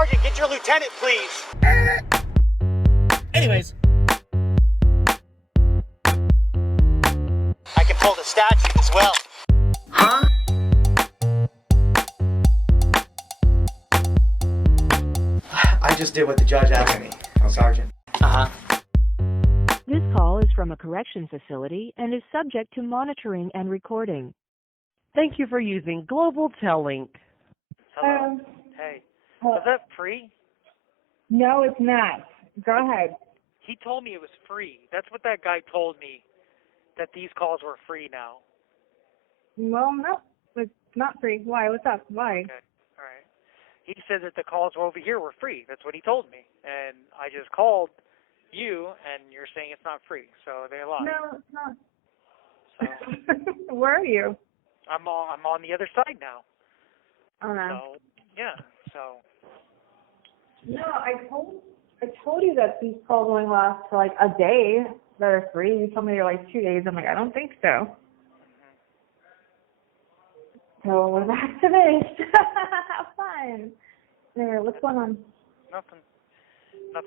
Sergeant, get your lieutenant, please. Anyways. I can pull the statute as well. Huh? I just did what the judge asked me, Sergeant. This call is from a correction facility and is subject to monitoring and recording. Thank you for using Global Tellink. Hello. Hey. Hello. Was that free? No, it's not. Go ahead. He told me it was free. That's what that guy told me, that these calls were free now. Well, no, it's not free. Why? What's up? Why? Okay. All right. He said that the calls over here were free. That's what he told me. And I just called you, and you're saying it's not free. So they lied. No, it's not. So Where are you? I'm on the other side now. Oh, no. So, yeah. So. No, I told you that these calls only last for like a day that are free. You told me they're like 2 days. I'm like, I don't think so. So we're back to this. Have fun. There, what's going on? Nothing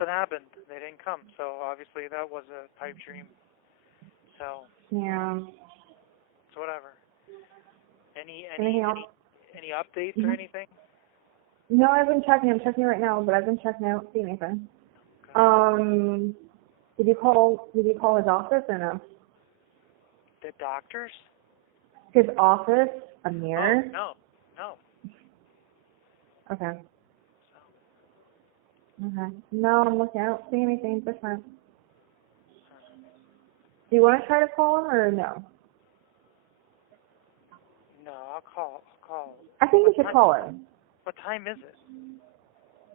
happened. They didn't come. So obviously that was a pipe dream. So. Yeah. So whatever. Any updates or anything? No, I've been checking. I'm checking right now, but I've been checking. I don't see anything. Did you call his office or no? The doctors? His office? Amir? Oh, no. Okay. Okay. No, I'm looking. I don't see anything different. Do you want to try to call him or no? No, I'll call. I think you should call him. What time is it?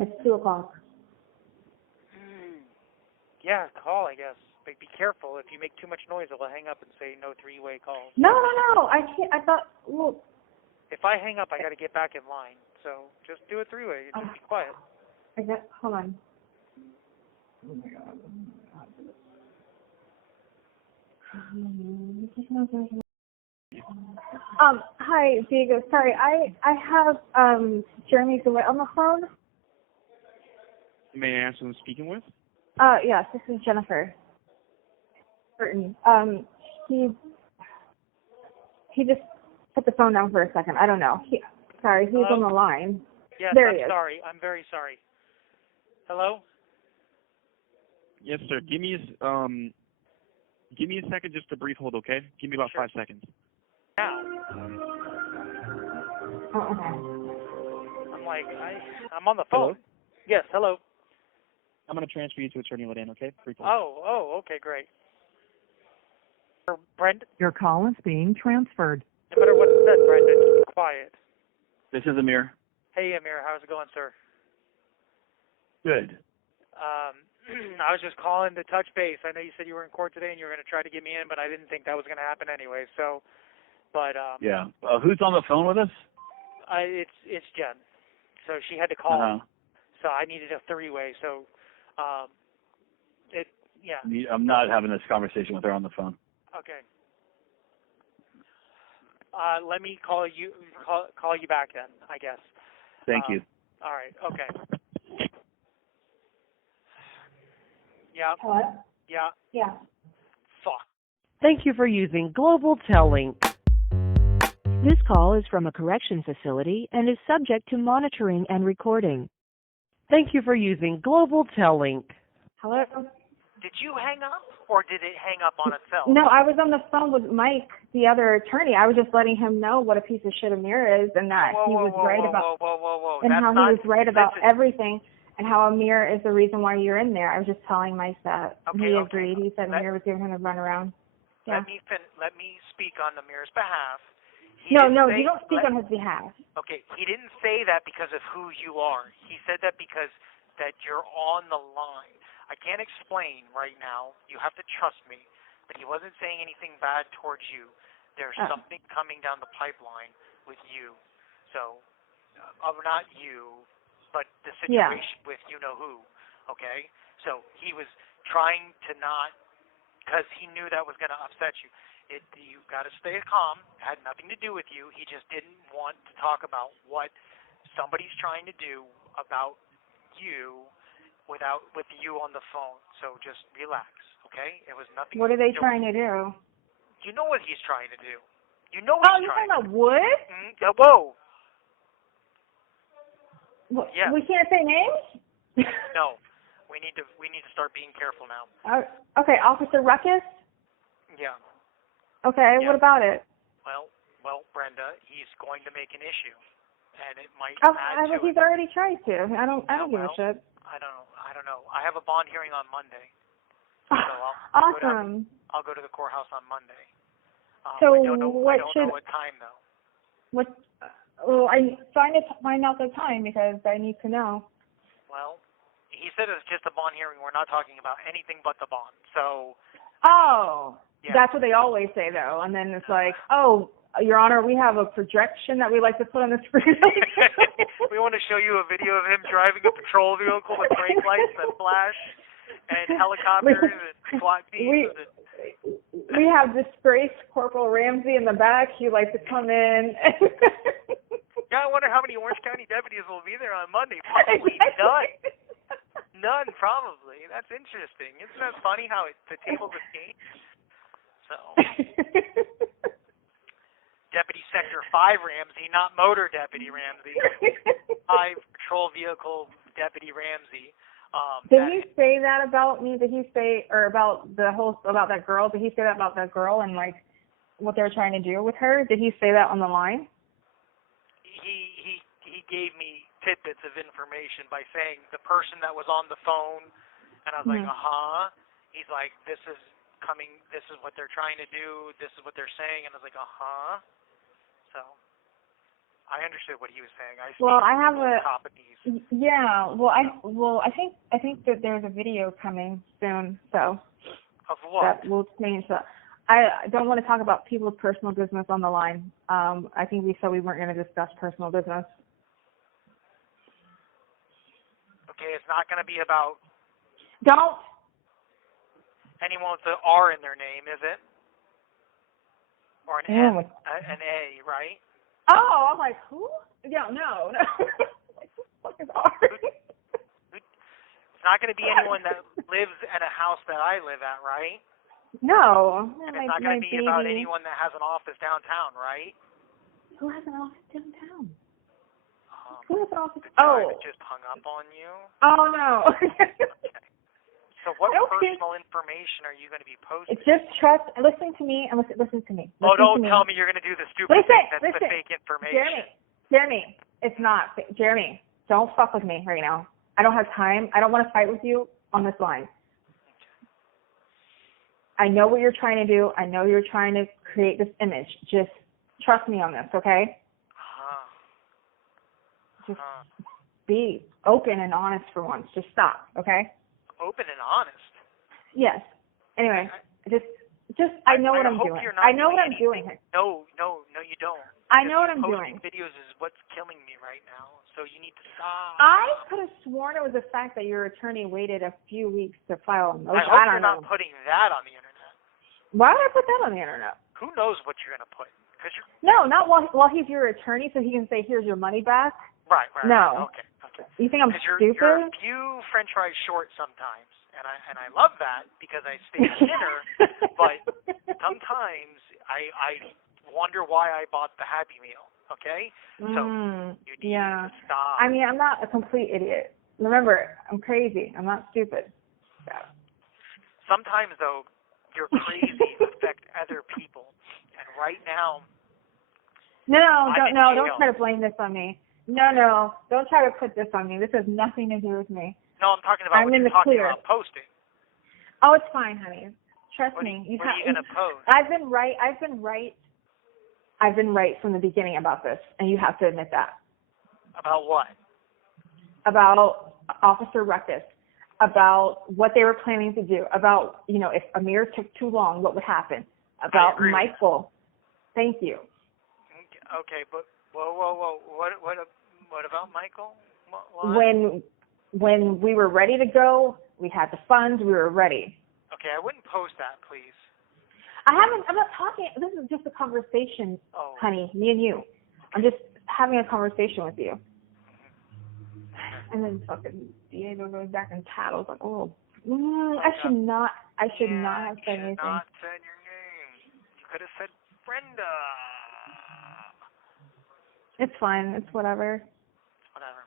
It's 2 o'clock. Yeah, call, I guess. But be careful. If you make too much noise, it'll hang up and say no three-way calls. No. I can't. I thought. Well. If I hang up, I got to get back in line. So just do a three-way. Just be quiet. Hold on. Oh my God. Hi, Diego. Sorry, I have Jeremy Dewitte on the phone. May I ask who I'm speaking with? Yes, this is Jennifer Burton. He just put the phone down for a second. I don't know. He's on the line. Yes, there he is. Sorry. I'm very sorry. Hello? Yes, sir. Give me a second, just a brief hold, okay? Give me about 5 seconds. Now. Oh, okay. I'm on the phone. Hello? Yes, hello. I'm going to transfer you to Attorney Ledan, okay? Brief hold. Oh, okay, great. Brendan? Your call is being transferred. No matter what's said, Brendan, keep quiet. This is Amir. Hey, Amir, how's it going, sir? Good. I was just calling to touch base. I know you said you were in court today and you were going to try to get me in, but I didn't think that was going to happen anyway. So, yeah. Who's on the phone with us? It's Jen. So she had to call. So I needed a three-way. So, yeah. I'm not having this conversation with her on the phone. Okay. Let me call you back then, I guess. Thank you. All right. Okay. Yeah. Hello? Yeah. Yeah. Fuck. Thank you for using Global Tellink. This call is from a correction facility and is subject to monitoring and recording. Thank you for using Global Tellink. Hello? Did you hang up, or did it hang up on itself? No, I was on the phone with Mike, the other attorney. I was just letting him know what a piece of shit Amir is and that he was right about everything and how Amir is the reason why you're in there. I was just telling Mike that. Okay, he agreed. He said Amir was giving him a runaround. Yeah. Let me speak on Amir's behalf. No, you don't speak on his behalf. Okay, he didn't say that because of who you are. He said that because that you're on the line. I can't explain right now. You have to trust me. But he wasn't saying anything bad towards you. There's something coming down the pipeline with you. So, not you, but the situation with you-know-who, okay? So he was trying to not, because he knew that was going to upset you. You got to stay calm. It had nothing to do with you. He just didn't want to talk about what somebody's trying to do about you with you on the phone. So just relax, okay? It was nothing. What are they trying to do? You know what he's trying to do. You know Oh, he's you're trying talking about Wood? Whoa. Yeah. We can't say names? No. We need to start being careful now. Okay, Officer Ruckus? Yeah. Okay, Yeah. what about it? Well, Brenda, he's going to make an issue, and it might Oh, add to he's it. already tried to. I don't give a shit. I don't know. I have a bond hearing on Monday. So Awesome. I'll go to the courthouse on Monday. So I don't know what time though. I trying to find out the time because I need to know. Well, he said it's just a bond hearing. We're not talking about anything but the bond. So. Oh. Yeah. That's what they always say, though. And then it's like, oh, Your Honor, we have a projection that we like to put on the screen. We want to show you a video of him driving a patrol vehicle with brake lights that flash and helicopters and SWAT teams. We have disgraced Corporal Ramsey in the back. He likes to come in. Yeah, I wonder how many Orange County deputies will be there on Monday. Probably none. None, probably. That's interesting. Isn't that funny how the tables have changed? So, Deputy Sector 5 Ramsey, not Motor Deputy Ramsey. 5 Patrol Vehicle Deputy Ramsey. Did he say that about me? Did he say, or about that girl? Did he say that about that girl and like what they were trying to do with her? Did he say that on the line? He gave me tidbits of information by saying the person that was on the phone, and I was like, He's like, this is what they're trying to do, this is what they're saying, and I was like, So I understood what he was saying. I have a top of these. Yeah. I think that there's a video coming soon. So of what? That will change that. I don't want to talk about people's personal business on the line. I think we said we weren't going to discuss personal business. Okay, it's not going to be about. Don't. Anyone with an R in their name, is it? Or an N, an A, right? Oh, I'm like, who? Yeah, no. Like, who the fuck is R? It's not going to be anyone that lives at a house that I live at, right? No. And it's not going to be about anyone that has an office downtown, right? Who has an office downtown? Who has an office? It just hung up on you? Oh, no. Okay. So what personal information are you going to be posting? It's just trust. Listen to me and listen to me. Don't tell me you're going to do the stupid thing that's the fake information. Jeremy, it's not. Jeremy, don't fuck with me right now. I don't have time. I don't want to fight with you on this line. I know what you're trying to do. I know you're trying to create this image. Just trust me on this, okay? Just be open and honest for once. Just stop, okay? Open and honest? Yes. Anyway, I know what I'm doing. I know what I'm doing here. No, you don't. I know what I'm doing. Posting videos is what's killing me right now, so you need to stop. I could have sworn it was the fact that your attorney waited a few weeks to file a motion. I hope you're not putting that on the internet. Why would I put that on the internet? Who knows what you're going to put? No, not while he's your attorney so he can say, here's your money back. Right. No. Okay. You think I'm stupid? You're a few French fries short sometimes, and I love that because I stay at dinner. But sometimes I wonder why I bought the Happy Meal. Okay, so you need to stop. I mean, I'm not a complete idiot. Remember, I'm crazy. I'm not stupid. Sometimes though, your crazy affect other people, and right now. Don't try to blame this on me. No, don't try to put this on me. This has nothing to do with me. No, I'm talking about when you're talking about posting. Oh, it's fine, honey. Trust me. What are you going to post? I've been right from the beginning about this, and you have to admit that. About what? About Officer Ruckus. About what they were planning to do. About, if Amir took too long, what would happen. About Michael. Thank you. Okay, but whoa. What about Michael? What? When we were ready to go, we had the funds, we were ready. Okay, I wouldn't post that, please. I'm not talking, this is just a conversation, honey, me and you. I'm just having a conversation with you. And then fucking Diego goes back and tattles like, oh, I should not have said anything. You should not said your name. You could have said Brenda. It's fine. It's whatever. Whatever.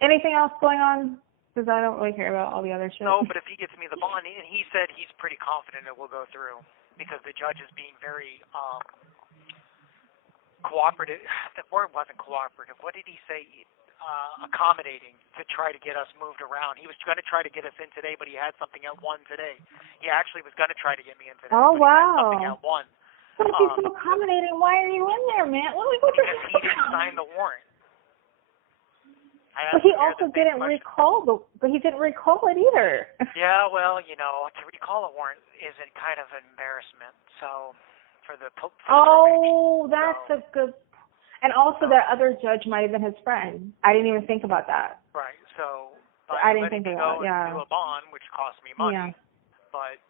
Anything else going on? Because I don't really care about all the other shit. No, but if he gets me the bond, and he said he's pretty confident it will go through because the judge is being very cooperative. The word wasn't cooperative. What did he say? Accommodating to try to get us moved around. He was going to try to get us in today, but he had something at 1 today. He actually was going to try to get me in today. Oh, but he had wow. something at 1. But if he's so accommodating, why are you in there, man? Because he didn't sign the warrant. But he also didn't recall but he didn't recall it either. Yeah, well, you know, to recall a warrant isn't kind of an embarrassment. So, for the that's a good. And also, that other judge might have been his friend. I didn't even think about that. Right. So, I didn't think about that. Yeah. Do a bond, which cost me money. Yeah. But.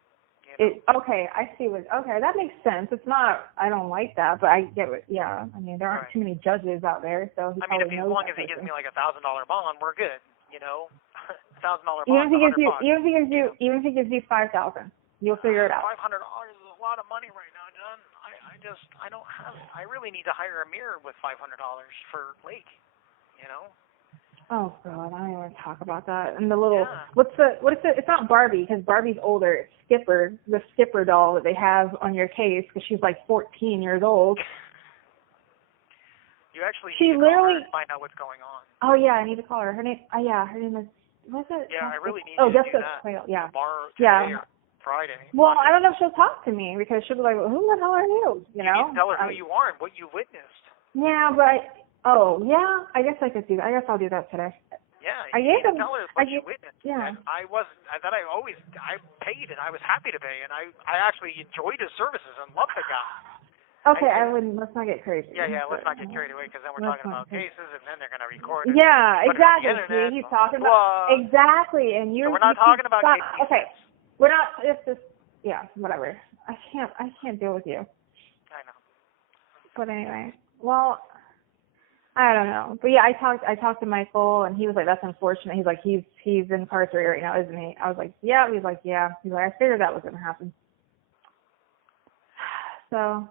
You know. Okay, I see that makes sense. It's not, I don't like that, but I get it. Yeah, I mean, there aren't too many judges out there, so he as long as he gives me like $1,000 bond, we're good, you know? $1,000 bond, even if he gives you 5,000, you'll figure it out. $500 is a lot of money right now, John. I don't have it. I really need to hire a mirror with $500 for Lake, you know? Oh God, I don't even want to talk about that. And the little, it's not Barbie, because Barbie's older. It's Skipper, the Skipper doll that they have on your case, because she's like 14 years old. You actually need to call her and find out what's going on. Oh yeah, I need to call her. Her name is, what's it? Yeah, I really need to do Jessica that. Quayle, Yeah. Today or Friday. Well, I don't know if she'll talk to me, because she'll be like, well, who the hell are you? You know? You need to tell her who you are and what you witnessed. Yeah, but I guess I could do that. I guess I'll do that today. Yeah, you need to tell her what you witnessed. Yeah. And I paid and I was happy to pay, and I actually enjoyed his services and loved the guy. Okay, let's not get crazy. Yeah, let's not get carried away, because then we're talking about cases, and then they're going to record it. Yeah, exactly. He's talking about, exactly, and so we're not talking about cases. Okay, we're not, it's just, yeah, whatever. I can't deal with you. I know. But anyway, well, I don't know. But yeah, I talked to Michael, and he was like, that's unfortunate. He's like, he's incarcerated right now, isn't he? I was like, yeah. He's like, yeah. He's like, I figured that was going to happen. So,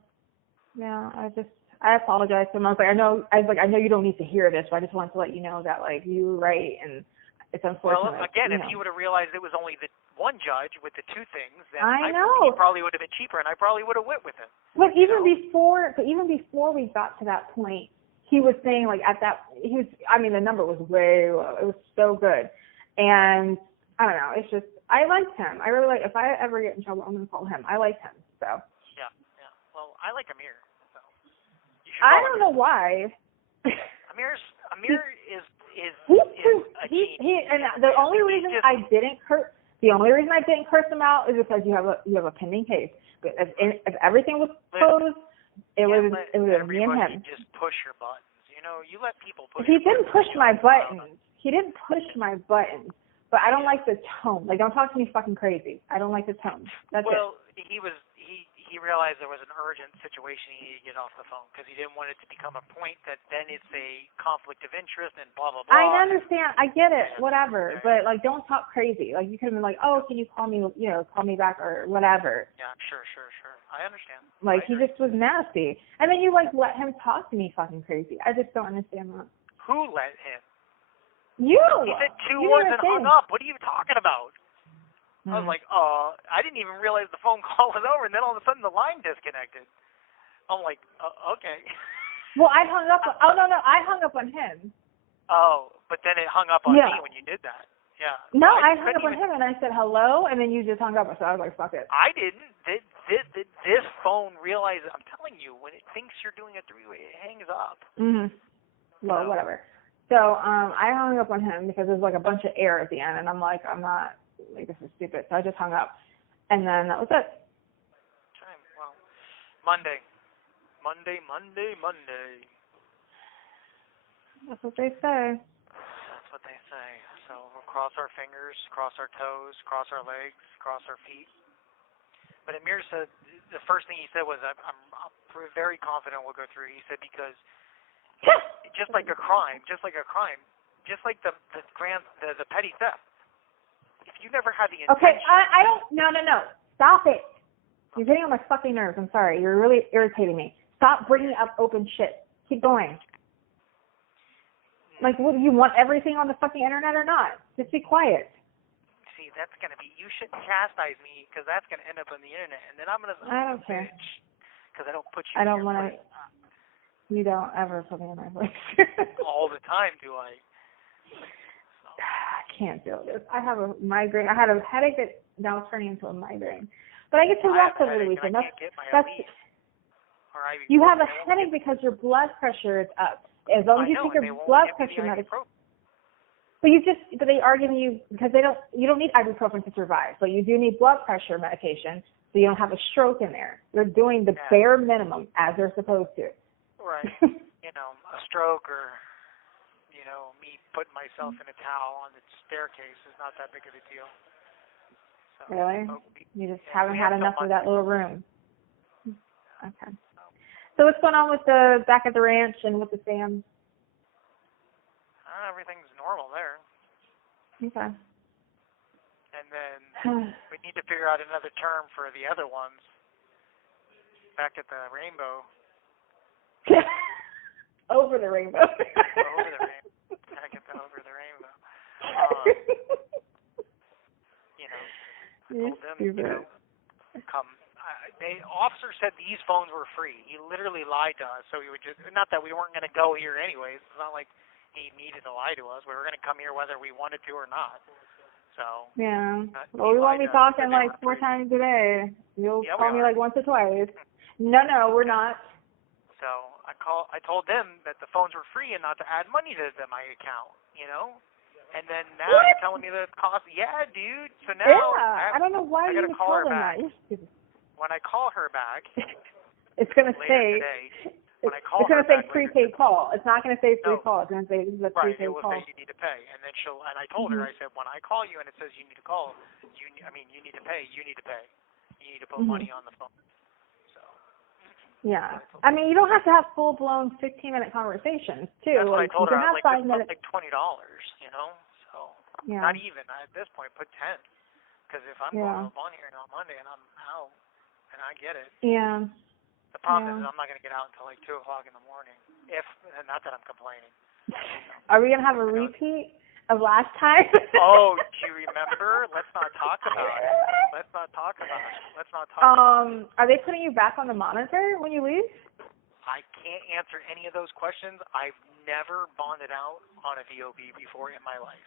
yeah, I apologize to him. I was like, I know you don't need to hear this, but I just wanted to let you know that, like, you were right, and it's unfortunate. Well, again, if he would have realized it was only the one judge with the two things, then I know. He probably would have been cheaper, and I probably would have went with him. But even before we got to that point, he was saying, like, the number was way low. It was so good. And I don't know, it's just, I liked him. I really if I ever get in trouble, I'm going to call him. I like him, so. Yeah. Well, I like Amir, so. I don't know why. Amir is and the only reason I didn't curse him out is because you have a pending case. But if everything was closed, it was me and him. Just push your buttons. You know, you let people push. He didn't push my buttons. But I don't like the tone. Like, don't talk to me fucking crazy. I don't like the tone. That's it. Well, he realized there was an urgent situation he needed to get off the phone, because he didn't want it to become a point that then it's a conflict of interest and blah, blah, blah. I understand. I get it. Whatever. But, like, don't talk crazy. Like, you could have been like, oh, can you call me back or whatever. Yeah, sure. I understand. Like, he just was nasty. And then you, like, let him talk to me fucking crazy. I just don't understand that. Who let him? You! He said two words and hung up. What are you talking about? I was like, I didn't even realize the phone call was over, and then all of a sudden the line disconnected. I'm like, okay. Well, I hung up. I hung up on him. Oh, but then it hung up on me when you did that. Yeah. No, I hung up on him, and I said hello, and then you just hung up. So I was like, fuck it. I didn't. This phone realizes, I'm telling you, when it thinks you're doing a three-way, it hangs up. Mm-hmm. Well, whatever. So I hung up on him because there was like a bunch of air at the end, and I'm like, I'm not. Like, this is stupid. So I just hung up. And then that was it. Well, Monday. That's what they say. So we'll cross our fingers, cross our toes, cross our legs, cross our feet. But Amir said, the first thing he said was, I'm very confident we'll go through. He said, because just like a crime, just like the petty theft. If you never had the Okay, intention, I don't. No. Stop it. You're getting on my fucking nerves. I'm sorry. You're really irritating me. Stop bringing up open shit. Keep going. Like, what, do you want everything on the fucking internet or not? Just be quiet. see, that's gonna be. You shouldn't chastise me because that's gonna end up on the internet, and then I'm gonna. I don't care. Because I don't put you. I don't want to. You don't ever put me in my place. all the time, do I? I can't do this. I have a migraine. I had a headache that now is turning into a migraine. But I get to rest over the weekend. That's you have a headache because your blood pressure is up. As long as you take your blood pressure medication. But they are giving you, because you don't need ibuprofen to survive. So you do need blood pressure medication so you don't have a stroke in there. They're doing the bare minimum as they're supposed to. Right. A stroke or, me putting myself in a towel on the staircase is not that big of a deal. So, really? You just haven't had enough of that little room. Okay. So what's going on with the back at the ranch and with the Sam? Everything's normal there. Okay. And then we need to figure out another term for the other ones. Back at the rainbow. Over the rainbow. Over the rainbow. Back at the over the rainbow. I told them, come. The officer said these phones were free. He literally lied to us, so we would just, not that we weren't going to go here anyways. It's not like he needed to lie to us. We were going to come here whether we wanted to or not. So. Yeah. Well, we won't be talking like 4 times a day. You'll call me like once or twice. No, we're not. So I told them that the phones were free and not to add money to my account, And then now you're telling me that it costs. Yeah, dude. So now I don't know why you call her back. When I call her back, it's gonna say. When I call it's gonna say back prepaid call. It's not gonna say free call. It's gonna say this is a prepaid call. Right. It will say you need to pay, and then and I told her, I said, when I call you and it says you need to call, you need to pay. You need to pay. You need to put money on the phone. Yeah. I mean, you don't have to have full-blown 15-minute conversations, too. That's what I told her. You can have 5 minutes. Like $20, So not even. At this point, put 10. Because if I'm going on here on Monday and I'm out, and I get it. Yeah. The problem is I'm not going to get out until like 2 o'clock in the morning. Not that I'm complaining. Are we going to have a repeat of last time? Oh, do you remember? Let's not talk about it. Are they putting you back on the monitor when you leave? I can't answer any of those questions. I've never bonded out on a VOP before in my life.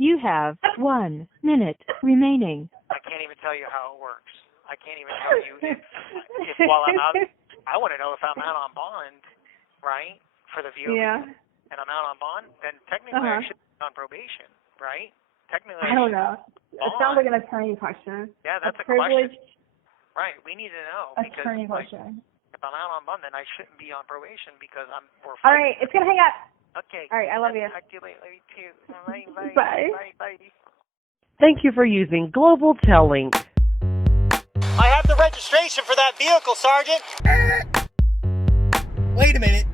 You have 1 minute remaining. I can't even tell you how it works. I can't even tell you if while I'm out, I want to know if I'm out on bond, right, for the VOP, and I'm out on bond, then technically I should be on probation, right? Technically, I don't know. It sounds like an attorney question. Yeah, that's a question. Right, we need to know. Attorney question. If I'm out on bond, then I shouldn't be on probation because we're fighting. All right, it's going to hang up. Okay. All right, I love you. Talk to you later, too. Bye. Bye. Thank you for using Global Telling. I have the registration for that vehicle, Sergeant. Wait a minute.